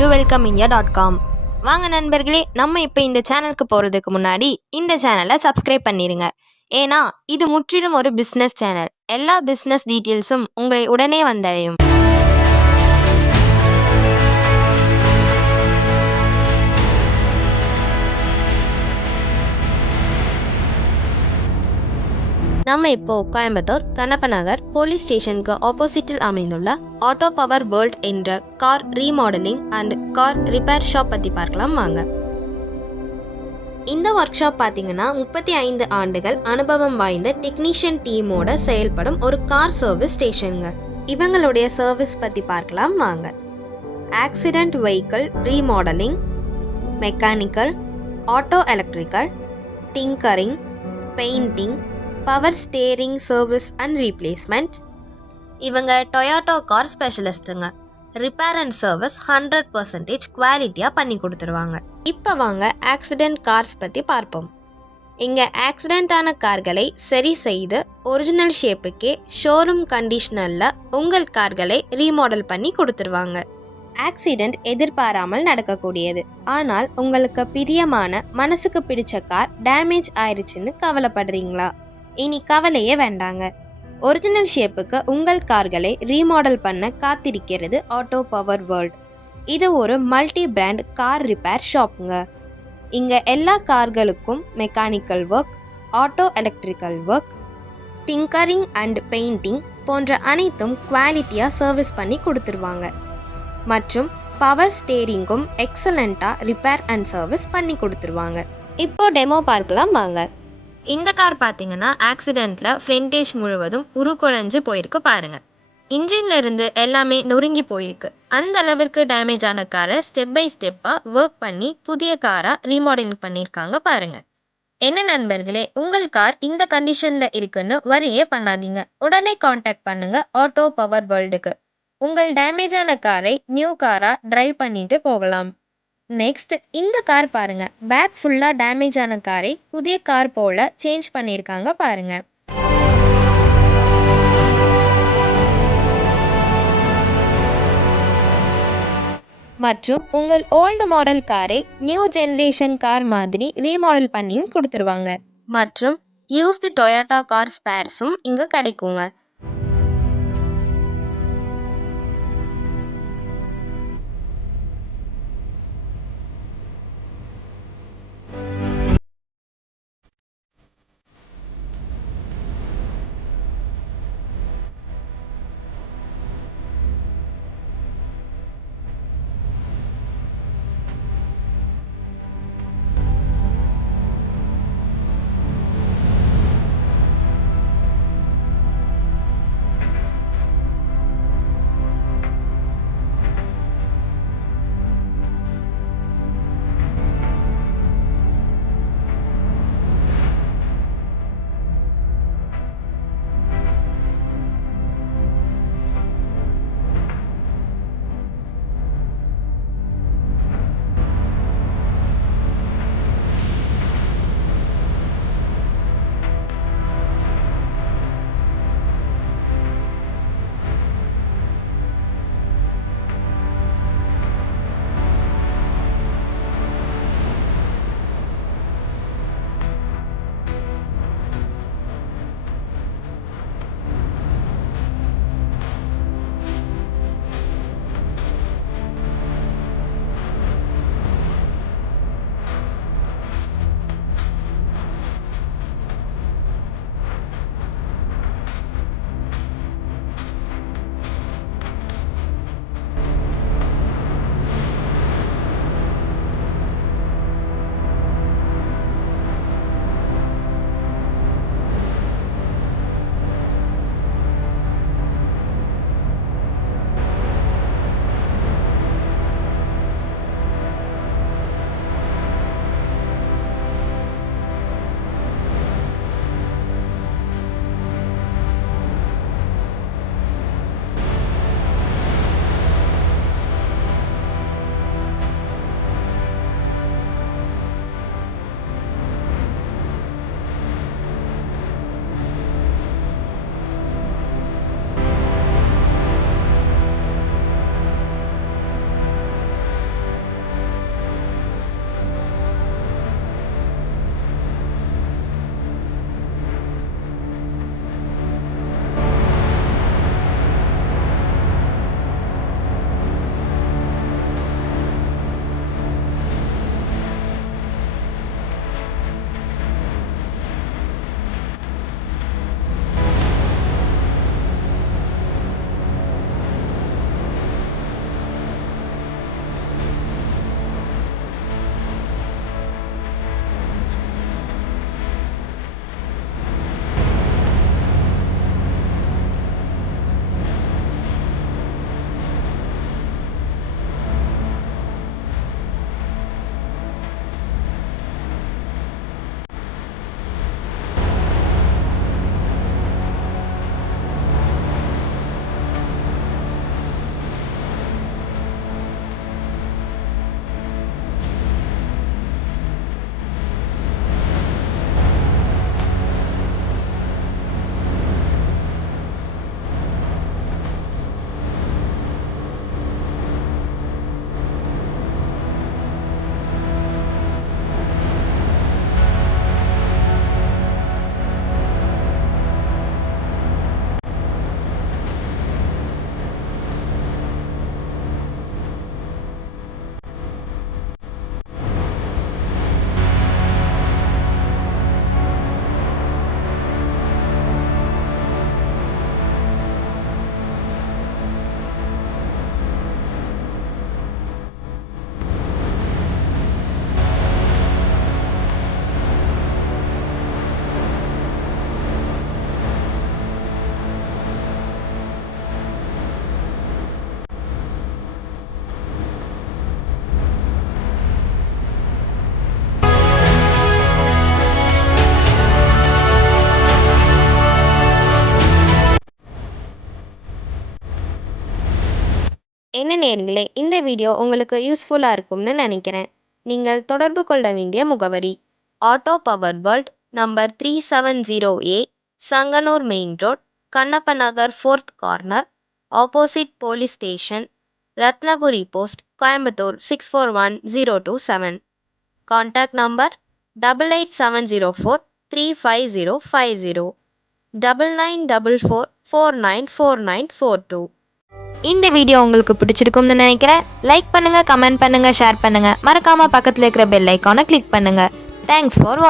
To welcomeindia.com. வாங்க நண்பர்களே, நம்ம இப்போ இந்த சேனலுக்கு போகிறதுக்கு முன்னாடி இந்த சேனலை சப்ஸ்கிரைப் பண்ணிடுங்க. ஏன்னா இது முற்றிலும் ஒரு பிஸ்னஸ் சேனல். எல்லா பிஸ்னஸ் டீட்டெயில்ஸும் உங்களை உடனே வந்தடையும். நம்ம இப்போ கோயம்புத்தூர் கண்ணப்ப நகர் போலீஸ் ஸ்டேஷனுக்கு ஆப்போசிட்டில் அமைந்துள்ள ஆட்டோ பவர் வேர்ல்ட் என்ற car remodelling and car repair shop பற்றி பார்க்கலாம் வாங்க. இந்த ஒர்க் ஷாப் பார்த்தீங்கன்னா 35 ஆண்டுகள் அனுபவம் வாய்ந்த டெக்னீஷியன் டீமோட செயல்படும் ஒரு கார் சர்வீஸ் ஸ்டேஷனுங்க. இவங்களுடைய சர்வீஸ் பற்றி பார்க்கலாம் வாங்க. Accident vehicle remodelling, mechanical, auto electrical, tinkering, painting, power steering service and replacement. இவங்க டொயோட்டோ கார் ஸ்பெஷலிஸ்ட்டுங்க. ரிப்பேர் அண்ட் சர்வீஸ் 100% குவாலிட்டியாக பண்ணி கொடுத்துருவாங்க. இப்போ வாங்க ஆக்சிடென்ட் கார்ஸ் பற்றி பார்ப்போம். இங்கே ஆக்சிடென்டான கார்களை சரி செய்து ஒரிஜினல் ஷேப்புக்கே ஷோரூம் கண்டிஷனரில் உங்கள் கார்களை ரீமாடல் பண்ணி கொடுத்துருவாங்க. ஆக்சிடென்ட் எதிர்பாராமல் நடக்கக்கூடியது. ஆனால் உங்களுக்கு பிரியமான மனசுக்கு பிடிச்ச கார் டேமேஜ் ஆயிடுச்சுன்னு கவலைப்படுறீங்களா? இனி கவலையே வேண்டாங்க. ஒரிஜினல் ஷேப்புக்கு உங்கள் கார்களை ரீமாடல் பண்ண காத்திருக்கிறது ஆட்டோ பவர் வேர்ல்ட். இது ஒரு மல்டி பிராண்ட் கார் ரிப்பேர் ஷாப்புங்க. இங்கே எல்லா கார்களுக்கும் mechanical work, auto electrical work, tinkering and painting போன்ற அனைத்தும் குவாலிட்டியாக சர்வீஸ் பண்ணி கொடுத்துருவாங்க. மற்றும் பவர் ஸ்டேரிங்கும் எக்ஸலண்ட்டாக ரிப்பேர் அண்ட் சர்வீஸ் பண்ணி கொடுத்துருவாங்க. இப்போ டெமோ பார்க்கலாம் வாங்க. இந்த கார் பார்த்தீங்கன்னா ஆக்சிடெண்ட்டில் ஃப்ரண்டேஜ் முழுவதும் உருக்குலைஞ்சு போயிருக்கு பாருங்கள். இன்ஜின்ல இருந்து எல்லாமே நொறுங்கி போயிருக்கு. அந்த அளவிற்கு டேமேஜ் ஆன காரை ஸ்டெப் பை ஸ்டெப்பாக ஒர்க் பண்ணி புதிய காராக ரீமாடலிங் பண்ணியிருக்காங்க பாருங்கள். என்ன நண்பர்களே, உங்கள் கார் இந்த கண்டிஷனில் இருக்குன்னு வரியே பண்ணாதீங்க. உடனே காண்டாக்ட் பண்ணுங்கள் ஆட்டோ பவர் வேர்ல்டுக்கு. உங்கள் டேமேஜான காரை நியூ காராக டிரைவ் பண்ணிட்டு போகலாம். நெக்ஸ்ட் இந்த கார் பாருங்க. பேக் ஃபுல்லா டேமேஜ் ஆன காரை புதிய கார் போல சேஞ்ச் பண்ணியிருக்காங்க பாருங்க. மற்றும் உங்கள் ஓல்டு மாடல் காரை நியூ ஜெனரேஷன் கார் மாதிரி ரீமாடல் பண்ணியும் கொடுத்துருவாங்க. மற்றும் யூஸ்டு டொயோட்டா கார் ஸ்பேர்ஸும் இங்கே கிடைக்குங்க. என்ன நேயர்களே, இந்த வீடியோ உங்களுக்கு யூஸ்ஃபுல்லாக இருக்கும்னு நினைக்கிறேன். நீங்கள் தொடர்பு கொள்ள வேண்டிய முகவரி auto power world number 370A, Sanganur main road, Kannappa Nagar 4th corner, opposite police station, Rathnapuri post, Coimbatore 641027. Contact number 8870435050, 9944494942. இந்த வீடியோ உங்களுக்கு பிடிச்சிருக்கும்னு நினைக்கிறேன். லைக் பண்ணுங்க, கமெண்ட் பண்ணுங்க, ஷேர் பண்ணுங்க. மறக்காம பக்கத்துல இருக்கிற பெல் ஐகானை கிளிக் பண்ணுங்க. தேங்க்ஸ் ஃபார் வாட்சிங்.